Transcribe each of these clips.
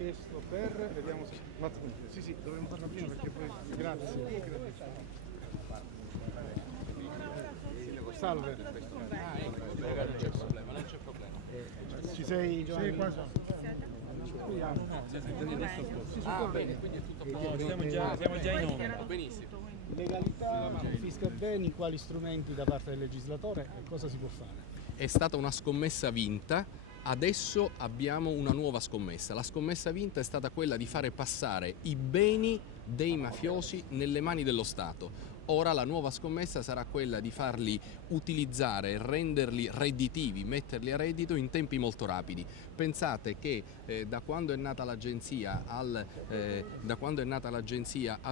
chiesto per, vediamo se... Sì, dovremmo farla prima perché poi... Grazie. Salve. Non c'è problema, non c'è problema. Ci sei, Giovanni? Sei qua. Ah, bene, quindi è tutto a posto. Siamo già in onda. Benissimo. Legalità, confisca beni, quali strumenti da parte del legislatore e cosa si può fare? È stata una scommessa vinta, adesso abbiamo una nuova scommessa. La scommessa vinta è stata quella di fare passare i beni dei mafiosi nelle mani dello Stato. Ora la nuova scommessa sarà quella di farli utilizzare, renderli redditivi, metterli a reddito in tempi molto rapidi. Pensate che da quando è nata l'agenzia ad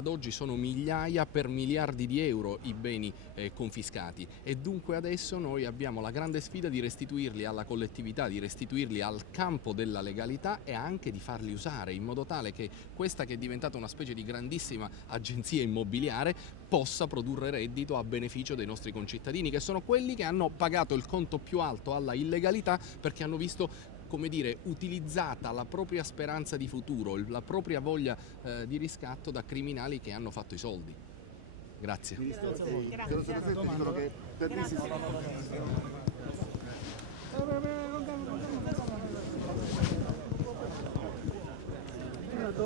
oggi sono migliaia per miliardi di euro i beni confiscati e dunque adesso noi abbiamo la grande sfida di restituirli alla collettività, di restituirli al campo della legalità e anche di farli usare in modo tale che questa, che è diventata una specie di grandissima agenzia immobiliare, possa produrre reddito a beneficio dei nostri concittadini, che sono quelli che hanno pagato il conto più alto alla illegalità perché hanno visto, come dire, utilizzata la propria speranza di futuro, la propria voglia di riscatto da criminali che hanno fatto i soldi. Grazie. Grazie.